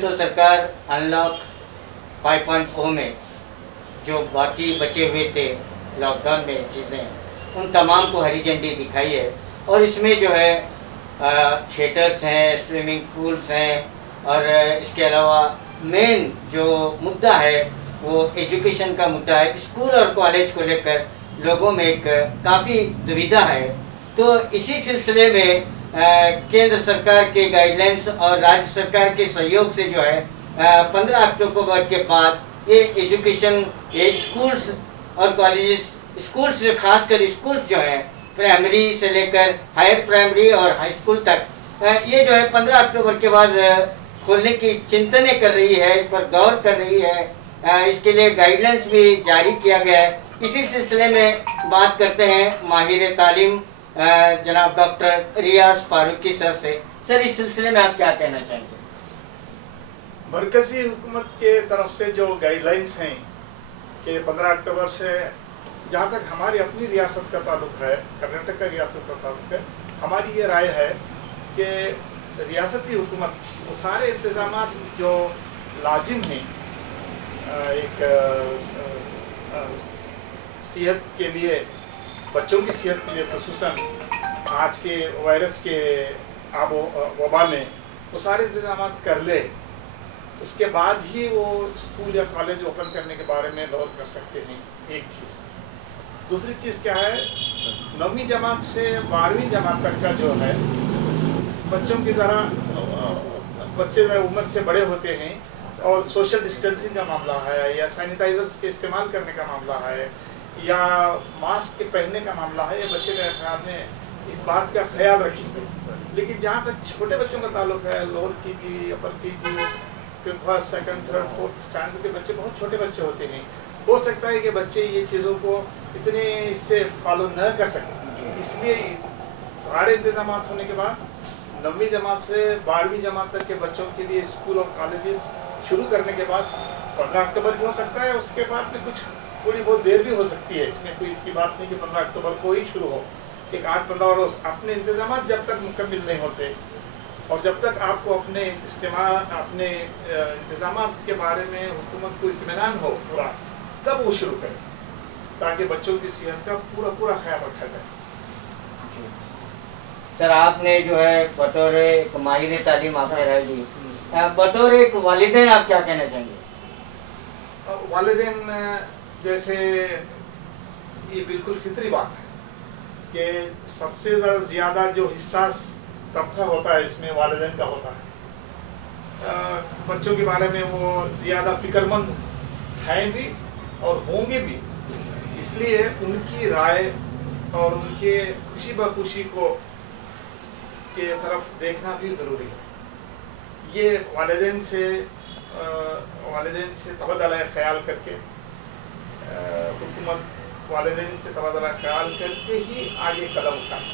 तो सरकार अनलॉक 5.0 में जो बाकी बचे हुए थे लॉकडाउन में चीज़ें, उन तमाम को हरी झंडी दिखाई है। और इसमें जो है थिएटर्स हैं, स्विमिंग पूल्स हैं, और इसके अलावा मेन जो मुद्दा है वो एजुकेशन का मुद्दा है। स्कूल और कॉलेज को लेकर लोगों में एक काफ़ी दुविधा है। तो इसी सिलसिले में केंद्र सरकार के गाइडलाइंस और राज्य सरकार के सहयोग से जो है 15 अक्टूबर के बाद ये एजुकेशन, ये स्कूल्स और कॉलेजेस, स्कूल्स जो खासकर स्कूल्स जो हैं प्राइमरी से लेकर हायर प्राइमरी और हाई स्कूल तक, ये जो है 15 अक्टूबर के बाद खोलने की चिंतनें कर रही है, इस पर गौर कर रही है। इसके लिए गाइडलाइंस भी जारी किया गया है। इसी सिलसिले में बात करते हैं माहिर तालीम जनाब डॉक्टर रियाज फारूकी सर से। सर, इस सिलसिले में आप क्या कहना चाहेंगे? मरकजी हुकूमत के तरफ से जो गाइडलाइंस हैं कि 15 अक्टूबर से, जहाँ तक हमारी अपनी रियासत का ताल्लुक है, कर्नाटक का रियासत का ताल्लुक है, हमारी ये राय है कि रियासती हुकूमत वो सारे इंतजाम जो लाजिम हैं एक सेहत के लिए, बच्चों की सेहत के लिए, खुसूसन आज के वायरस के वबा में, वो सारे इंतजाम कर ले, उसके बाद ही वो स्कूल या कॉलेज ओपन करने के बारे में गौर कर सकते हैं। एक चीज़। दूसरी चीज़ क्या है, 9वीं जमात से 12वीं जमात तक का जो है बच्चों की बच्चे ज़रा उम्र से बड़े होते हैं और सोशल डिस्टेंसिंग का मामला है या सैनिटाइजर्स के इस्तेमाल करने का मामला है या मास्क के पहनने का मामला है, ये बच्चे मेरे ख्याल में इस बात का ख्याल रखेंगे। लेकिन जहाँ तक छोटे बच्चों का ताल्लुक है, लोअर केजी, अपर केजी, फिर first, second, third, fourth standard के बच्चे बहुत छोटे बच्चे होते हैं। हो सकता है कि बच्चे ये चीज़ों को इतने इससे फॉलो न कर सकें, इसलिए सारे इंतजाम होने के बाद 9वीं जमात से 12वीं जमात तक के बच्चों के लिए स्कूल और कॉलेजेस शुरू करने के बाद 15 अक्टूबर भी हो सकता है, उसके बाद भी कुछ थोड़ी बहुत देर भी हो सकती है। इसमें कोई इसकी बात नहीं कि 15 अक्टूबर को ही शुरू हो। एक 8-15 रोज अपने इंतजाम जब तक मुकम्मल नहीं होते और जब तक आपको अपने इंतजाम के बारे में हुकूमत को इत्मीनान हो पूरा, तब वो शुरू करें ताकि बच्चों की सेहत का पूरा ख्याल रखा जाए। सर, आपने जो है बतौर एक माहिर तालीम आपने राय दी, बतौर एक वालिदैन आप क्या कहना चाहेंगे? वालिदैन जैसे ये बिल्कुल फितरी बात है कि सबसे ज़्यादा जो हिस्सास तबका होता है इसमें वालिदैन का होता है। बच्चों के बारे में वो ज़्यादा फिक्रमंद हैं भी और होंगे भी, इसलिए उनकी राय और उनके खुशी बखुशी को के तरफ देखना भी ज़रूरी है। ये वालिदैन से तबादला ख्याल करके, हुकूमत वालिदैन से तबादला ख्याल करके ही आगे कदम उठाए।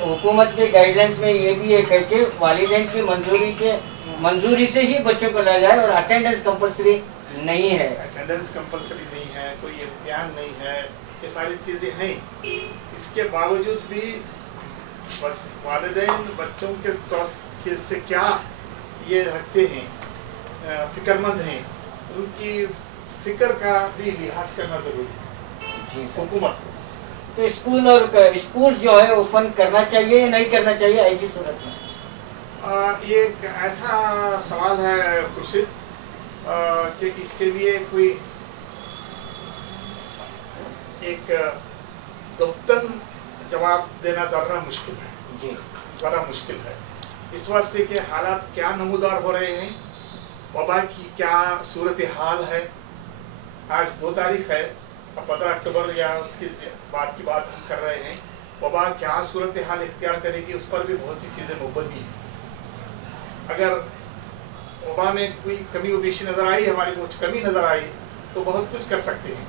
हुकूमत के गाइडलाइंस में ये भी एक है कि वालिदैन की मंजूरी से ही बच्चों को लाया जाए और अटेंडेंस कंपल्सरी नहीं है। अटेंडेंस कंपल्सरी नहीं है, कोई इम्तिहान नहीं है, ये सारी चीज़ें हैं। इसके बावजूद भी वालिदैन बच्चों के से क्या ये रखते हैं, फिक्रमंद हैं, उनकी फ़िक्र का भी लिहाज करना ज़रूरी है जी हुकूमत को। तो स्कूल और स्कूल जो है ओपन करना चाहिए या नहीं करना चाहिए ऐसी सूरत में? ये एक ऐसा सवाल है खुर्शीद कि इसके लिए कोई एक दफ्तर जवाब देना ज़रा मुश्किल है जी, ज़रा मुश्किल है। इस वास्ते के हालात क्या नमूदार हो रहे हैं, वबा की क्या सूरत हाल है। आज 2 तारीख है, 15 अक्टूबर या उसके बाद की बात हम कर रहे हैं। वबा क्या सूरत हाल इख्तियार करेगी, उस पर भी बहुत सी चीज़ें मुबनी हैं। अगर वबा में कोई कमी बेशी नज़र आई, हमारी कुछ कमी नज़र आई, तो बहुत कुछ कर सकते हैं।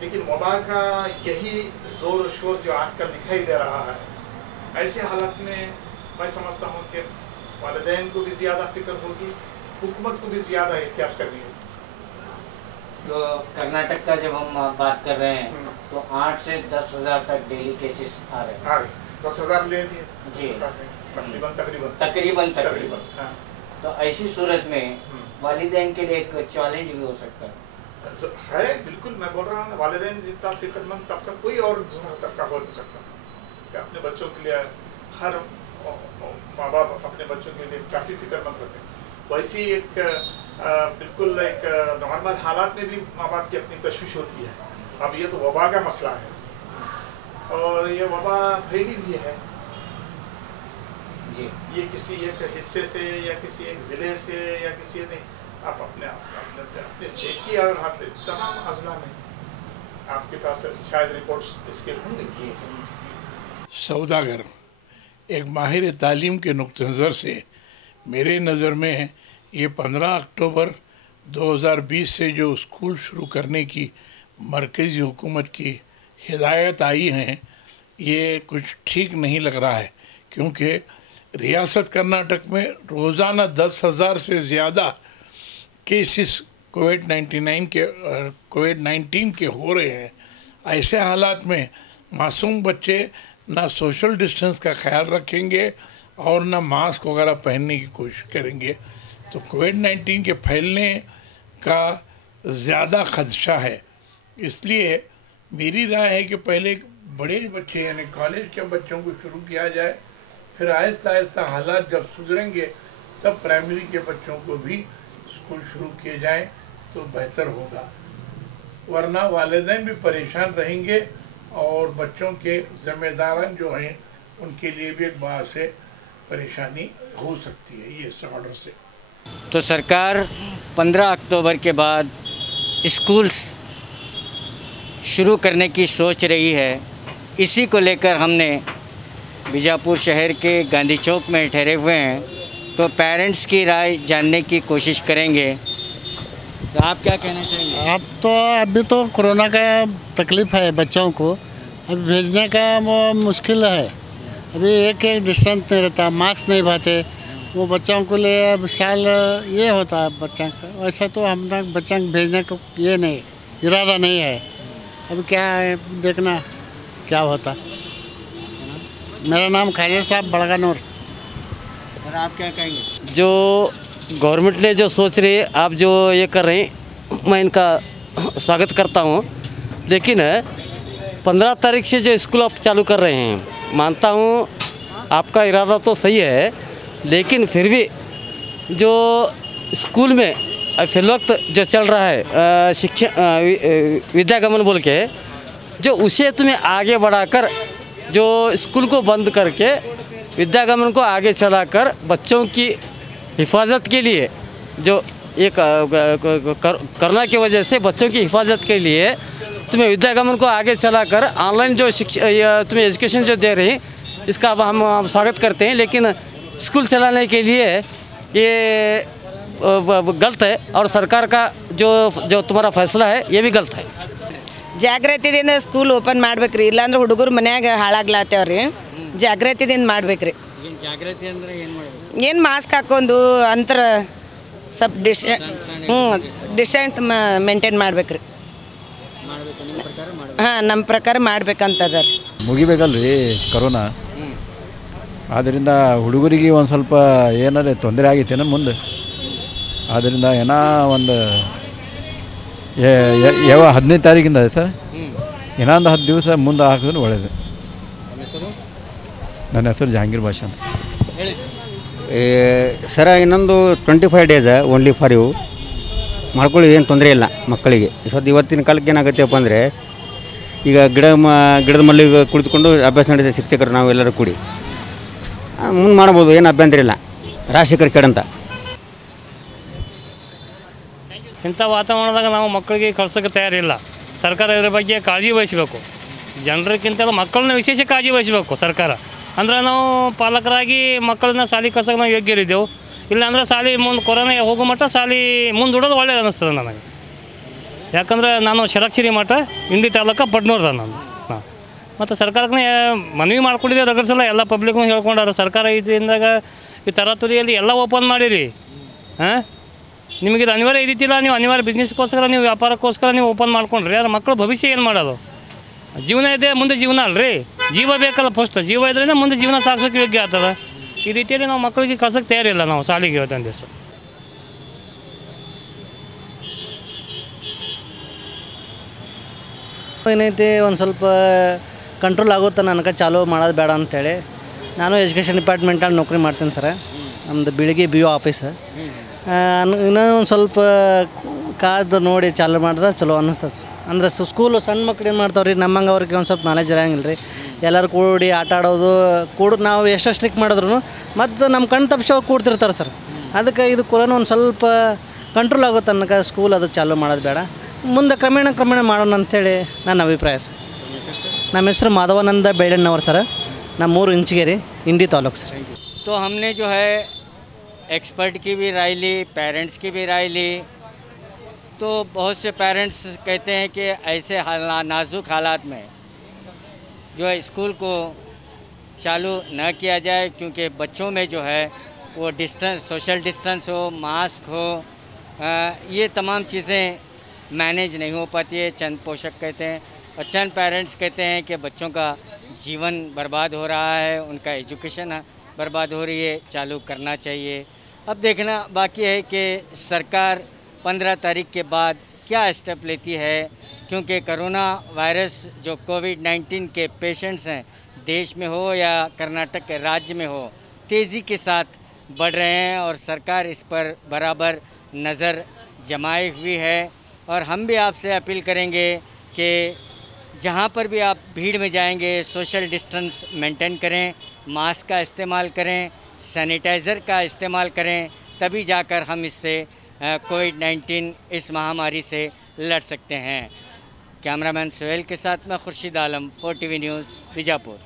लेकिन वबा का यही ज़ोर शोर जो आजकल दिखाई दे रहा है, ऐसे हालत में मैं समझता हूँ कि वालिदैन को भी ज़्यादा फिक्र होगी, हुकूमत को भी ज़्यादा एहतियात करनी होगी। तो कर्नाटक का जब हम बात कर रहे हैं तो 8 से 10 हज़ार तक डेली केसेस आ रहे हैं। 10 हज़ार ले दिए जी, तकरीबन। हाँ। तो ऐसी सूरत में वालिदैन के लिए एक चैलेंज भी हो सकता है। बिल्कुल, मैं बोल रहा हूँ वालिदैन जितना फिक्रमंद तबका कोई और दूसरा तबका हो नहीं सकता। अपने बच्चों के लिए हर माँ बाप अपने बच्चों के लिए काफ़ी फिक्रमंद रहते हैं। वैसी एक बिल्कुल एक नॉर्मल हालात में भी माँ बाप की अपनी तशवीश होती है। अब ये तो वबा का मसला है और ये वबा फैली हुई है जी। ये किसी एक हिस्से से या किसी एक ज़िले से या किसी नहीं, आप अपने स्टेट की अगर हाथ ले तमाम अजला में आपके पास शायद रिपोर्ट्स इसके होंगे जी। सौदागर एक माहिर तालीम के नुक्ते नज़र से मेरे नज़र में ये 15 अक्टूबर 2020 से जो स्कूल शुरू करने की मरकज़ी हुकूमत की हिदायत आई हैं, ये कुछ ठीक नहीं लग रहा है, क्योंकि रियासत कर्नाटक में रोज़ाना 10,000 से ज़्यादा केसेस कोविड-19 के हो रहे हैं। ऐसे हालात में मासूम बच्चे ना सोशल डिस्टेंस का ख्याल रखेंगे और ना मास्क वगैरह पहनने की कोशिश करेंगे, तो कोविड-19 के फैलने का ज़्यादा खदशा है। इसलिए मेरी राय है कि पहले बड़े बच्चे यानी कॉलेज के बच्चों को शुरू किया जाए, फिर आहिस्ता आहिस्ता हालात जब सुधरेंगे तब प्राइमरी के बच्चों को भी स्कूल शुरू किए जाएं तो बेहतर होगा, वरना वालिदैन भी परेशान रहेंगे और बच्चों के ज़िम्मेदारान जो हैं उनके लिए भी एक बात से परेशानी हो सकती है ये इस ऑर्डर से। तो सरकार 15 अक्टूबर के बाद स्कूल्स शुरू करने की सोच रही है। इसी को लेकर हमने बीजापुर शहर के गांधी चौक में ठहरे हुए हैं, तो पेरेंट्स की राय जानने की कोशिश करेंगे। तो आप क्या कहना चाहेंगे? अब तो अभी तो कोरोना का तकलीफ़ है बच्चों को, अभी भेजने का वो मुश्किल है। अभी एक डिस्टेंस नहीं रहता, मास्क नहीं पाते, वो बच्चों को लिए अब साल ये होता है बच्चा का। वैसा तो हम बच्चा भेजने को ये नहीं इरादा नहीं है। अब क्या है देखना क्या होता। मेरा नाम खालिद साहब बड़गानूर। और आप क्या कहेंगे? जो गवर्नमेंट ने जो सोच रही है, आप जो ये कर रहे हैं, मैं इनका स्वागत करता हूँ। लेकिन 15 तारीख से जो स्कूल आप चालू कर रहे हैं, मानता हूँ आपका इरादा तो सही है, लेकिन फिर भी जो स्कूल में फिल वक्त जो चल रहा है शिक्षा विद्यागमन बोल के, जो उसे तुम्हें आगे बढ़ाकर जो स्कूल को बंद करके विद्यागमन को आगे चलाकर बच्चों की हिफाजत के लिए जो एक करना की वजह से बच्चों की हिफाजत के लिए तुम्हें विद्यागमन को आगे चलाकर ऑनलाइन जो शिक्षा तुम्हें एजुकेशन जो दे रही, इसका हम स्वागत करते हैं। लेकिन स्कूल चलाने के लिए ये गलत है और सरकार का जो तुम्हारा फैसला है ये भी गलत है। ಜಾಗೃತಿದಿಂದ ಸ್ಕೂಲ್ ಓಪನ್ ಮಾಡ್ಬೇಕ್ರಿ, ಇಲ್ಲಾಂದ್ರೆ ಹುಡುಗರು ಮನ್ಯಾಗ ಹಾಳಾಗ್ಲಾತೇವ್ರಿ. ಜಾಗೃತಿದಿಂದ ಮಾಡ್ಬೇಕ್ರಿ. ಜಾಗೃತಿ ಅಂದ್ರೆ ಏನು ಮಾಡಬೇಕು? ಏನು ಮಾಸ್ಕ್ ಹಾಕೊಂಡು ಅಂತರ ಸ್ವಲ್ಪ ಡಿಸ್ಟೆನ್ಸ್ ಮೇಂಟೈನ್ ಮಾಡ್ಬೇಕ್ರಿ. ಹಾಂ, ನಮ್ಮ ಪ್ರಕಾರ ಮಾಡ್ಬೇಕಂತದ ರೀ. ಮುಗಿಬೇಕಲ್ರಿ ಕರೋನಾ, ಆದ್ದರಿಂದ ಹುಡುಗರಿಗೆ ಒಂದು ಸ್ವಲ್ಪ ಏನಾರೇ ತೊಂದರೆ ಆಗೈತೇನೋ ಮುಂದೆ. ಆದ್ದರಿಂದ ಏನೋ ಒಂದು 15 ತಾರೀಕಿಂದ ಸರ್, ಇನ್ನೊಂದು 10 ದಿವಸ ಮುಂದೆ ಹಾಕಿದ್ರೆ ಒಳ್ಳೆಯದು. ನನ್ನ ಹೆಸರು ಜಹಾಂಗೀರ್ ಭಾಷಾ ಅಂತ. ಸರ ಇನ್ನೊಂದು 25 ಡೇಸ್ ಓನ್ಲಿ ಫಾರ್ ಯು ಮಾಡ್ಕೊಳ್ಳಿ, ಏನು ತೊಂದರೆ ಇಲ್ಲ ಮಕ್ಕಳಿಗೆ. ಇವತ್ತಿನ ಕಾಲಕ್ಕೆ ಏನಾಗುತ್ತೆಪ್ಪ ಅಂದರೆ, ಈಗ ಗಿಡದ ಮಲ್ಲಿಗೆ ಕುಳಿತುಕೊಂಡು ಅಭ್ಯಾಸ ನಡೆಸಿದ ಶಿಕ್ಷಕರು ನಾವು ಎಲ್ಲರೂ ಕೂಡಿ ಮುಂದೆ ಮಾಡ್ಬೋದು, ಏನು ಅಭ್ಯಂತರ ಇಲ್ಲ. ರಾಜಶೇಖರ್ ಕೇಳಂತ ಇಂಥ ವಾತಾವರಣದಾಗ ನಾವು ಮಕ್ಕಳಿಗೆ ಕಳ್ಸೋಕ್ಕೆ ತಯಾರಿಲ್ಲ. ಸರ್ಕಾರ ಇದ್ರ ಬಗ್ಗೆ ಕಾಳಜಿ ವಹಿಸಬೇಕು. ಜನರಿಗಿಂತಲೂ ಮಕ್ಕಳನ್ನ ವಿಶೇಷ ಕಾಳಜಿ ವಹಿಸಬೇಕು ಸರ್ಕಾರ. ಅಂದರೆ ನಾವು ಪಾಲಕರಾಗಿ ಮಕ್ಕಳನ್ನ ಶಾಲೆ ಕಳ್ಸೋಕೆ ನಾವು ಯೋಗ್ಯರಿದ್ದೆವು. ಇಲ್ಲಾಂದ್ರೆ ಶಾಲೆ ಮುಂದೆ ಕೊರೋನಾ ಹೋಗೋ ಮಟ್ಟ ಶಾಲೆ ಮುಂದೂಡೋದು ಒಳ್ಳೇದು ಅನ್ನಿಸ್ತದೆ ನನಗೆ. ಯಾಕಂದ್ರೆ ನಾನು ಶರಕ್ಷಿರಿ ಮಠ ಇಂಡಿ ತಾಲೂಕು ಪಡ್ನೂರ್ದ ನಾನು. ಮತ್ತು ಸರ್ಕಾರಕ್ಕೆ ಮನವಿ ಮಾಡ್ಕೊಂಡಿದ್ದೇವೆ ರಗಡ್ ಸಲ, ಎಲ್ಲ ಪಬ್ಲಿಕ್ನು ಹೇಳ್ಕೊಂಡಾರ. ಸರ್ಕಾರ ಇದರಿಂದಾಗ ಈ ತರಾತುರಿಯಲ್ಲಿ ಎಲ್ಲ ಓಪನ್ ಮಾಡಿರಿ. ಹಾಂ, ನಿಮಗೆ ಇದು ಅನಿವಾರ್ಯ ಇದ್ದಿತ್ತಿಲ್ಲ, ನೀವು ಅನಿವಾರ್ಯ ಬಿಸ್ನೆಸ್ಗೋಸ್ಕರ ನೀವು ವ್ಯಾಪಾರಕ್ಕೋಸ್ಕರ ನೀವು ಓಪನ್ ಮಾಡ್ಕೊಂಡ್ರಿ. ಯಾರು ಮಕ್ಕಳು ಭವಿಷ್ಯ ಏನು ಮಾಡೋದು? ಜೀವನ ಇದೆ, ಮುಂದೆ ಜೀವನ ಅಲ್ರಿ. ಜೀವ ಬೇಕಲ್ಲ ಫಸ್ಟ್. ಜೀವ ಇದ್ರಿಂದ ಮುಂದೆ ಜೀವನ ಸಾಗಿಸೋಕೆ ಯೋಗ್ಯ ಆಗ್ತದೆ. ಈ ರೀತಿಯಲ್ಲಿ ನಾವು ಮಕ್ಕಳಿಗೆ ಕಳ್ಸೋಕ್ಕೆ ತಯಾರಿಲ್ಲ ನಾವು ಶಾಲೆಗೆ ಇವತ್ತೊಂದು ದಿವಸ. ಏನೈತಿ ಒಂದು ಸ್ವಲ್ಪ ಕಂಟ್ರೋಲ್ ಆಗುತ್ತೆ ನನಗೆ ಚಾಲೂ ಮಾಡೋದು ಬೇಡ ಅಂತೇಳಿ ನಾನು ಎಜುಕೇಷನ್ ಡಿಪಾರ್ಟ್ಮೆಂಟಲ್ಲಿ ನೌಕರಿ ಮಾಡ್ತೀನಿ ಸರ್. ನಮ್ಮದು ಬೀಳಿಗೆ BO ಆಫೀಸ್. ಇನ್ನೂ ಒಂದು ಸ್ವಲ್ಪ ಕಾದು ನೋಡಿ ಚಾಲು ಮಾಡಿದ್ರೆ ಚಲೋ ಅನ್ನಿಸ್ತದೆ ಸರ್. ಅಂದರೆ ಸ್ಕೂಲು ಸಣ್ಣ ಮಕ್ಳು ಏನು ಮಾಡ್ತಾವೆ ರೀ, ನಮ್ಮಂಗೆ ಅವ್ರಿಗೆ ಒಂದು ಸ್ವಲ್ಪ ನಾಲೆಜ್ ಇರೋಂಗಿಲ್ಲ ರೀ. ಎಲ್ಲರೂ ಕೂಡಿ ಆಟ ಆಡೋದು ನಾವು ಎಷ್ಟು ಸ್ಟ್ರಿಕ್ ಮಾಡಿದ್ರು ಮತ್ತು ನಮ್ಮ ಕಣ್ಣು ತಪ್ಪಿಸಿ ಅವ್ರು ಕೂಡ್ತಿರ್ತಾರೆ ಸರ್. ಅದಕ್ಕೆ ಇದು ಕೊರೋನಾ ಒಂದು ಸ್ವಲ್ಪ ಕಂಟ್ರೋಲ್ ಆಗುತ್ತೆ ಅನ್ನೋಕೆ ಸ್ಕೂಲ್ ಅದು ಚಾಲೂ ಮಾಡೋದು ಬೇಡ, ಮುಂದೆ ಕ್ರಮೇಣ ಮಾಡೋಣ ಅಂಥೇಳಿ ನನ್ನ ಅಭಿಪ್ರಾಯ ಸರ್. ನಮ್ಮ ಹೆಸರು ಮಾಧವಾನಂದ ಬೆಳ್ಳಣ್ಣವ್ರು ಸರ್. ನಮ್ಮೂರು ಇಂಚಗೇರಿ, ಇಂಡಿ ತಾಲೂಕು ಸರ್. तो हमने जो है एक्सपर्ट की भी राय ली, पेरेंट्स की भी राय ली. तो बहुत से पेरेंट्स कहते हैं कि ऐसे नाजुक हालात में जो है स्कूल को चालू न किया जाए, क्योंकि बच्चों में जो है वो डिस्टेंस, सोशल डिस्टेंस हो, मास्क हो, ये तमाम चीज़ें मैनेज नहीं हो पाती है. चंद पोषक कहते हैं और चंद पेरेंट्स कहते हैं कि बच्चों का जीवन बर्बाद हो रहा है, उनका एजुकेशन बर्बाद हो रही है, चालू करना चाहिए. अब देखना बाकी है कि सरकार 15 तारीख के बाद क्या स्टेप लेती है, क्योंकि कोरोना वायरस जो कोविड-19 के पेशेंट्स हैं देश में हो या कर्नाटक के राज्य में हो, तेज़ी के साथ बढ़ रहे हैं और सरकार इस पर बराबर नज़र जमाए हुई है. और हम भी आपसे अपील करेंगे कि जहाँ पर भी आप भीड़ में जाएंगे सोशल डिस्टेंस मेंटेन करें, मास्क का इस्तेमाल करें, सैनिटाइज़र का इस्तेमाल करें, तभी जाकर हम इससे कोविड-19 इस महामारी से लड़ सकते हैं. कैमरामैन सोहेल के साथ मैं खुर्शीद आलम, 4TV न्यूज़, बीजापुर.